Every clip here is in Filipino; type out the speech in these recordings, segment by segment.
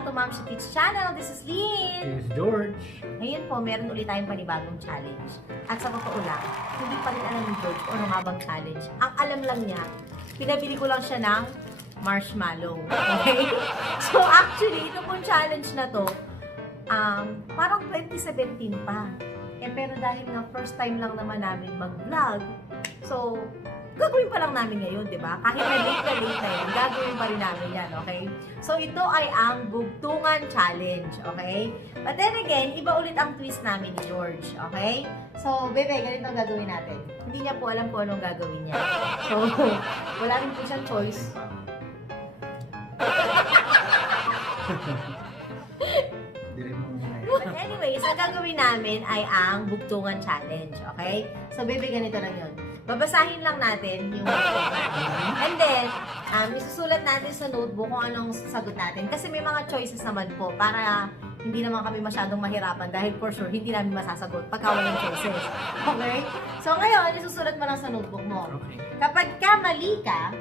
back to Ma'am Shakit's channel. This is Lynn. This is George. Ngayon po, meron ulit tayong panibagong challenge. At sa totoo lang, hindi pa rin alam ni George kung ano nga bang challenge. Ang alam lang niya, pinabili ko lang siya ng marshmallow. Okay? So actually, ito pong challenge na to, parang 2017 pa. Pero dahil nga first time lang naman namin mag-vlog, so gagawin pa lang namin ngayon, di ba? Kahit na late na yun, gagawin pa rin namin yan, okay? So, ito ay ang Bugtungan Challenge, okay? But then again, iba ulit ang twist namin ni George, okay? So, bebe, ganito ang gagawin natin. Hindi niya po alam kung anong gagawin niya. So, wala rin po siyang choice. But anyways, ang gagawin namin ay ang Bugtungan Challenge, okay? So, bebe, ganito lang yun. Babasahin lang natin yung and then, isusulat natin sa notebook kung anong sagot natin. Kasi may mga choices naman po para hindi naman kami masyadong mahirapan dahil for sure, hindi namin masasagot pagka walang choices. Okay? So ngayon, isusulat mo lang sa notebook mo. Okay. Kapag ka mali ka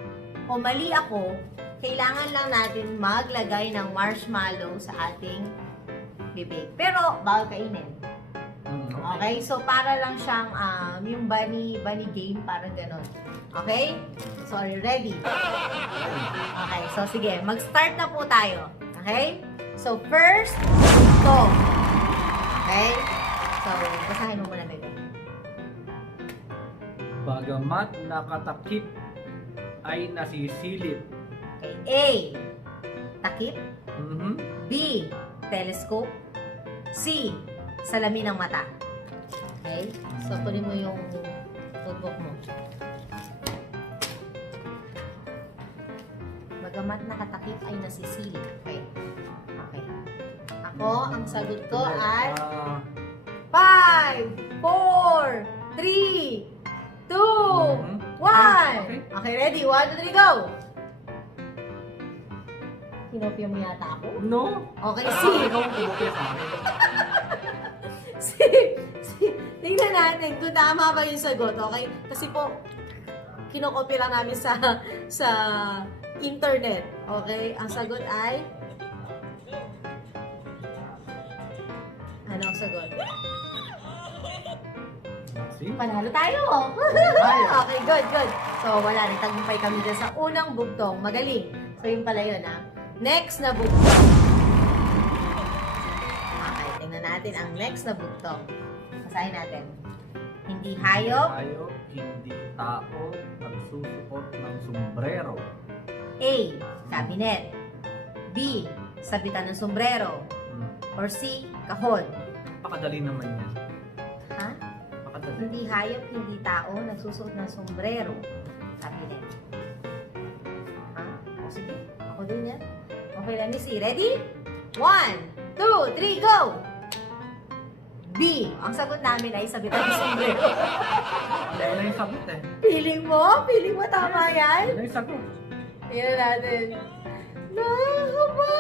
o mali ako, kailangan lang natin maglagay ng marshmallow sa ating bibig. Pero, bawal kainin. Okay? So, para lang siyang yung bunny game, parang ganon. Okay? So, are you ready? Okay. So, sige. Mag-start na po tayo. Okay? So, first, ito. Okay? So, basahin mo muna, bebe. Bagamat nakatakip ay nasisilip. Okay. A. Takip. Mhm. B. Telescope. C. Salamin ng mata. Okay? So, kunin mo yung notebook mo. Bagamat nakatakip ay nasisilip. Okay? Okay. Ako, ang sagot ko ay 5, 4, 3, 2, 1. Okay, ready? 1, 2, 3, go! Kinopya mo yata ako? No. Okay, C. Ikaw ang kumopya sa akin. Tingnan natin kung tama ba yung sagot, okay? Kasi po, kinokopy lang namin sa internet, okay? Ang sagot ay... Ano ang sagot? See? Panalo tayo! Okay, good. So, wala rin. Tagumpay kami dyan sa unang bugtong. Magaling. So, yun pala yun, ha? Next na bugtong. Okay, tingnan natin ang next na bugtong. Basahin natin. Hindi hayop. Hayop, hindi tao, nagsusuot ng sombrero. A. Cabinet. B. Sabitan ng sombrero. Or C. Kahon. Pakadali naman yan. Ha? Pakadali. Hindi hayop, hindi tao, nagsusuot ng sombrero. Cabinet. Ha? O sige. Ako din yan. Okay, let me see. Ready? 1, 2, 3, go! B. Ang sagot namin ay sabitan ng sombrero. Ano na yung sagot eh? Feeling mo? Feeling mo tama yan? Ano yung sagot? Tingnan natin. Nakakaba!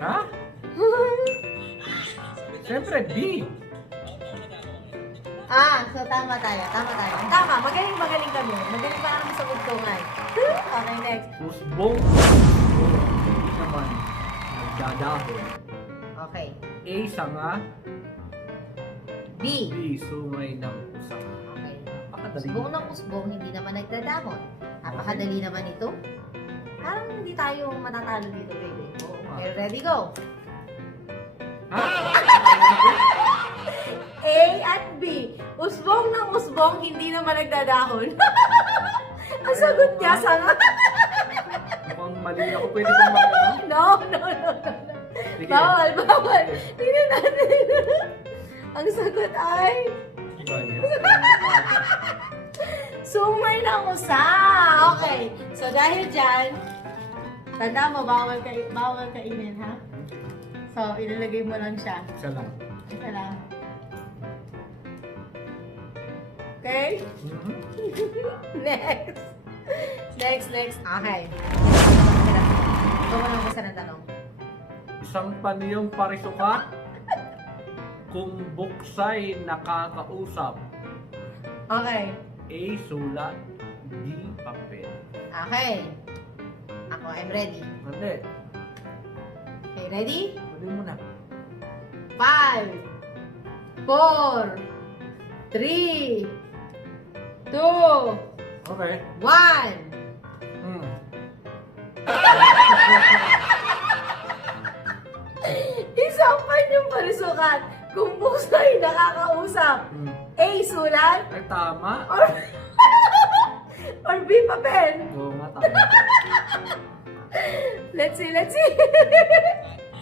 Ha? Siyempre, B. So tama tayo. Tama, magaling kami. Magaling pa kami sa bugtungan. Okay, next. Usbong. Hindi naman. Nagdadahon. Okay. A. Sanga. B. B. Sungay ng usap. Okay. Pakadali. Usbong ng usbong, hindi naman nagdadamon. Napakadali naman ito. Parang hindi tayo matatalo dito, baby. Oo nga. Okay, ready, go! Ha? A at B. Usbong ng usbong, hindi naman nagdadahon. Ang sagot niya, sanga. Mukhang mali ako. Pwede kong mag-ano? No. Sige. Bawal. Tingnan natin. Ang sagot ay... Sumay ng usa. Okay. So, dahil dyan, tanda mo, bawal kainin, ha? So, ilalagay mo lang siya. Isa lang. Ito lang. Okay? Next. Okay. Ikaw mo lang basta ng tanong. Isang paniyong parisuka kung buksay nakakausap. Okay. A. Sulat. B. Papel. Okay. Ako, I'm ready. Hindi. Okay, ready? Pwede mo na. 5, 4, 3, 2, Okay. 1. Mm. Isang yung parisukat. Kung puso ay nakakausap. Mm. A. Sulat. Ay, tama. Or B. Papel. Oo nga, tama. Let's see, let's see.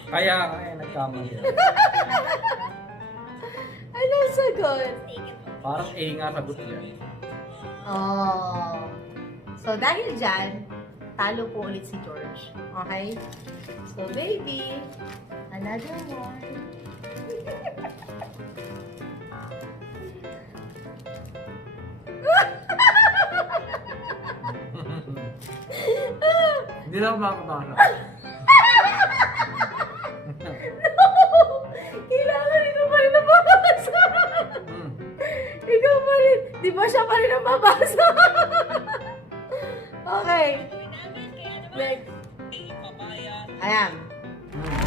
Kaya nga, nagkamali. Ano ang sagot? Parang A nga sagot yan. Oh. So, dahil dyan, talo po ulit si George. Okay? So, baby, another one. Hindi na ako makakabasa. Kailangan ikaw pa rin nababasa. Mm. Ikaw pa rin. Di ba siya pa rin nababasa? Okay. Next. Ayan. Mm.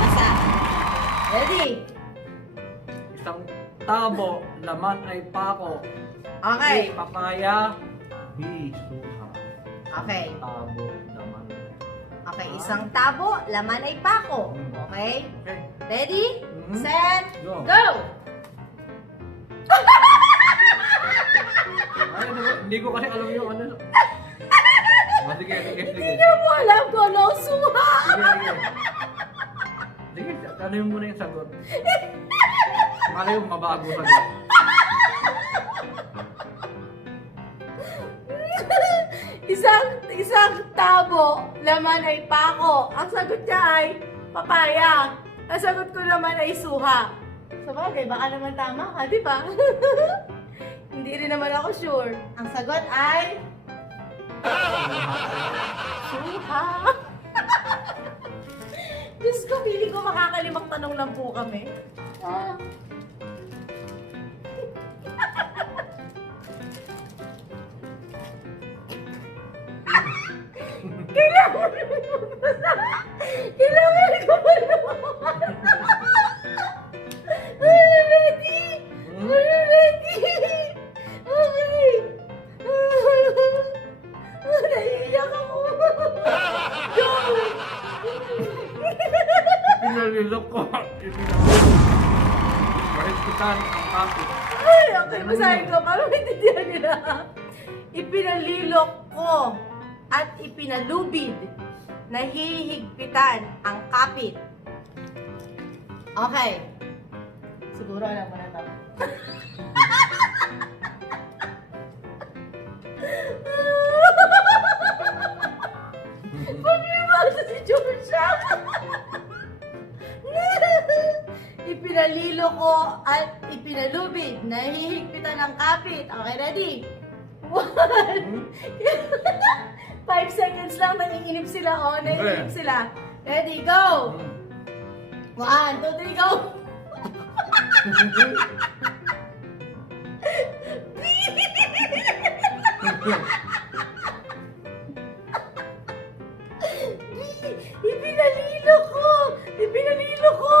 Basa. Ready? Isang tabo, laman ay pako. Okay. A. Papaya. B. Suha. Okay. Tabo, laman. Okay, isang tabo, laman ay pako. Okay? Okay. Ready? Mhm. Set, Go. go! Ay, ano ba? Hindi ko kasi alam yung ano. Oh, sige, sige, sige. Hindi niya mo alam kung ano ang suha. Sige, sige. Sige, ano yung muna yung sagot? Malay yung mabago sagot. Isang tabo, laman ay pako. Ang sagot niya ay papaya. Ang sagot ko naman ay suha. So bagay, baka naman tama ka, di ba? Hindi rin naman ako sure. Ang sagot ay suha. Diyos ko, feeling ko makakalimang tanong lang po kami. Ah. Kailangan ko ba naman? Are you ready? Are you ready? Okay. Naiiyak ako. Go! Pinalilok ko. Mahigpitan ang kapit. Ay, okay, basahin ko. Para maintindihan nila. Ipinalilok ko at ipinalubid na hihigpitan ang kapit. Okay. Siguro alam mo na to. Pag-ibasa si Georgia. Ipinalilo ko at ipinalubid na hihigpitan ang kapit. Okay, ready? 1. 5 seconds lang, nanginginig sila. Oh, nanginginig sila. Ready, go! 1, 2, 3, go! Ipinalilo ko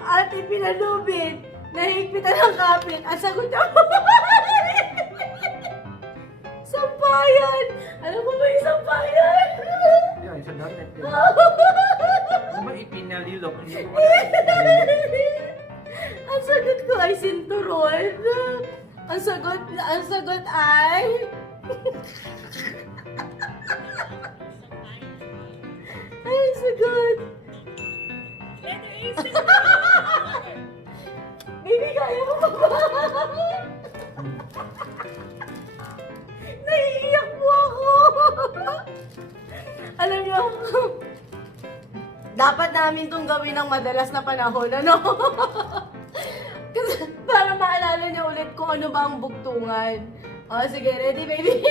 at ipinalubid na higpitan ang kapit. Ang sagot niya, sampayan! Alam mo ba yung sampayan? Yan, isa dati. Ano ba ipinalilok? Hindi ko kasi. Ang sagot ko ay sinturon. Ang sagot ay... ay, ang sagot. Baby, kaya mo pa ba? Naiiyak po ako. Alam niyo, dapat namin itong gawin ng madalas na panahon, ano? Kasi para maalala niyo ulit kung ano ba ang bugtungan. O, sige, ready, baby?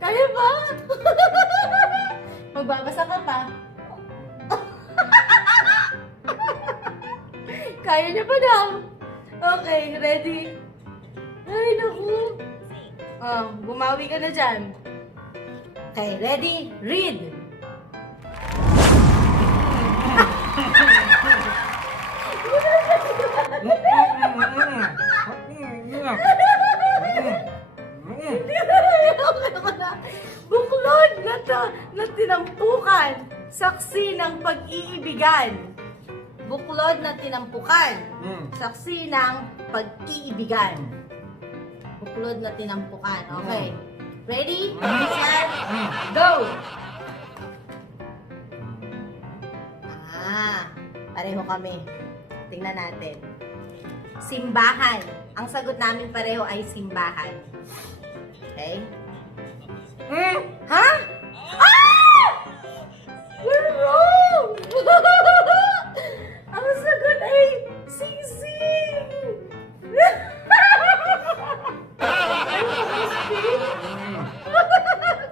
Kaya ba? Magbabasa ka pa. Kaya niya pa daw. Okay, ready? Ay, naku. Bumawi ka na dyan. Okay, ready? Read. Saksi ng pag-iibigan. Buklod na tinampukan. Saksi ng pag-iibigan. Buklod na tinampukan. Okay. Ready? Set, go! Pareho kami. Tingnan natin. Simbahan. Ang sagot namin pareho ay simbahan. Okay? Ha? Ah! We're wrong! Ang sagot ay sing-sing!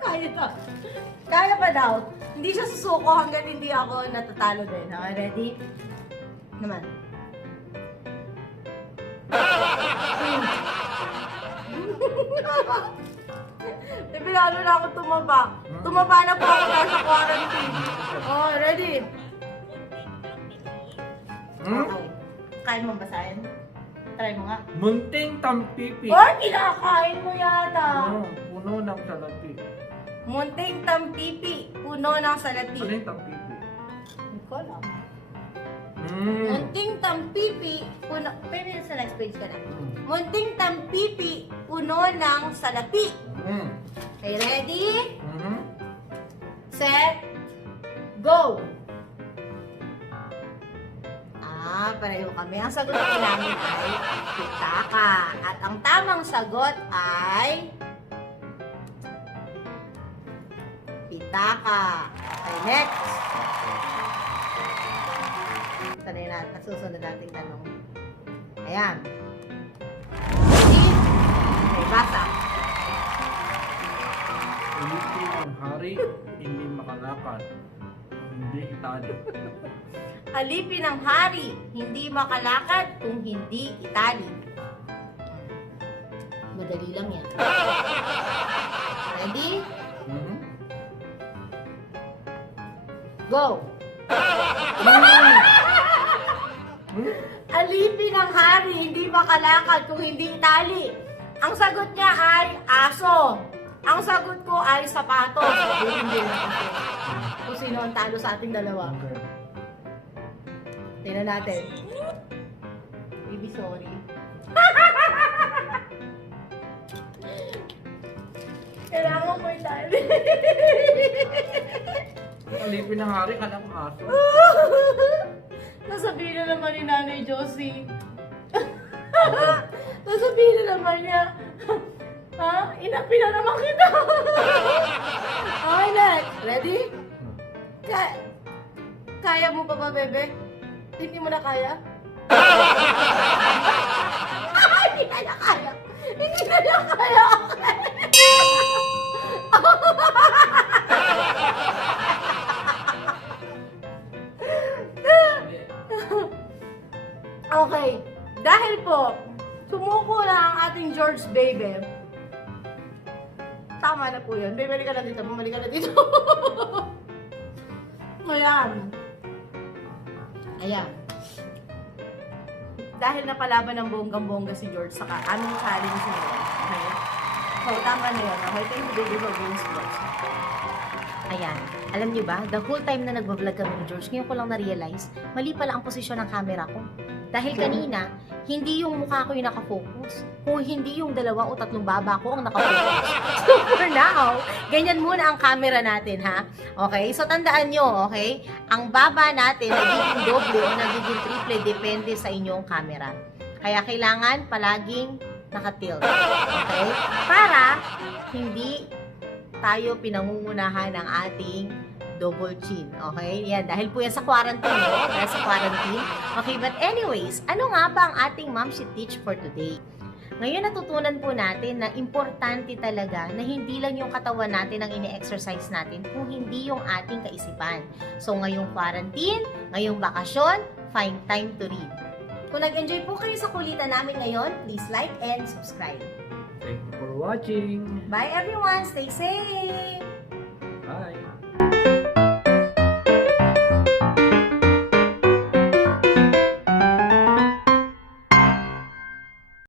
Kaya to. Kaya pa daw. Hindi siya susuko hanggang hindi ako natatalo din. Okay, ready? Naman. Pinalo na ako tumaba. Tumaba na po ako nasa quarantine. Oh, ready? Okay. Kaya mo basahin? Try mo nga. Munting tampipi. Or kinakain mo yata. Puno ng salapi. Munting tampipi, puno ng salapi. Ano yung tampipi? Hindi ko alam. Munting tampipi, puno... Pwede sa next page ka na. Munting tampipi, puno ng salapi. Okay, ready? Set, go! Pareho kami. Ang sagot namin ay pitaka. At ang tamang sagot ay pitaka. Okay, next. Sanay natin. Susunod nating tanong. Ayan. Ready? Okay, basa. Ulitin ang hari, hindi makalakad. Hindi itali. Alipin ng hari, hindi makalakad kung hindi itali. Madali lang yan. Ready? Go! Alipin ng hari, hindi makalakad kung hindi itali. Ang sagot niya ay aso. Ang sagot ko ay sapatos. Hindi na kasi. Kung sino ang talo sa ating dalawa. Okay. Tingnan natin. Baby, sorry. Kailangan mo itali. Alipin ng hari, kanang aso. Nasabihin na naman ni Nanay Josie. Nasabihin na naman niya. Ha? Inapi na naman kita. Okay, next. Ready? Kaya mo pa ba, bebe? Hindi mo na kaya? Hindi na niya kaya. Hindi na niya kaya. Okay. Dahil po, sumuko na ang ating George baby. Tama na po yun. Bumalik ka na dito. Bumalik ka na dito. Ayan. Ayan. Dahil napalaban ng bonggang-bongga si George sa aming challenge na yun. Okay? So, tama na yun. Okay, thank you, baby, for being sports. Ayan. Alam niyo ba, the whole time na nagbablog kami ni George, ngayon ko lang na-realize, mali pala ang posisyon ng camera ko. Dahil kanina, hindi yung mukha ko yung nakafocus. Kung hindi yung 2 o 3 baba ko ang nakafocus. So for now, ganyan muna ang camera natin, ha? Okay? So tandaan nyo, okay? Ang baba natin, nagiging doble o nagiging triple, depende sa inyong camera. Kaya kailangan palaging nakatilt. Okay? Para hindi tayo pinangungunahan ng ating double chin. Okay? Yan. Dahil po yan sa quarantine, no? Dahil sa quarantine. Okay, but anyways, ano nga ba ang ating Mom She Teach for today? Ngayon natutunan po natin na importante talaga na hindi lang yung katawan natin ang ini-exercise natin kung hindi yung ating kaisipan. So ngayong quarantine, ngayong bakasyon, find time to read. Kung nag-enjoy po kayo sa kulitan namin ngayon, please like and subscribe. Thank you for watching. Bye everyone! Stay safe! Bye.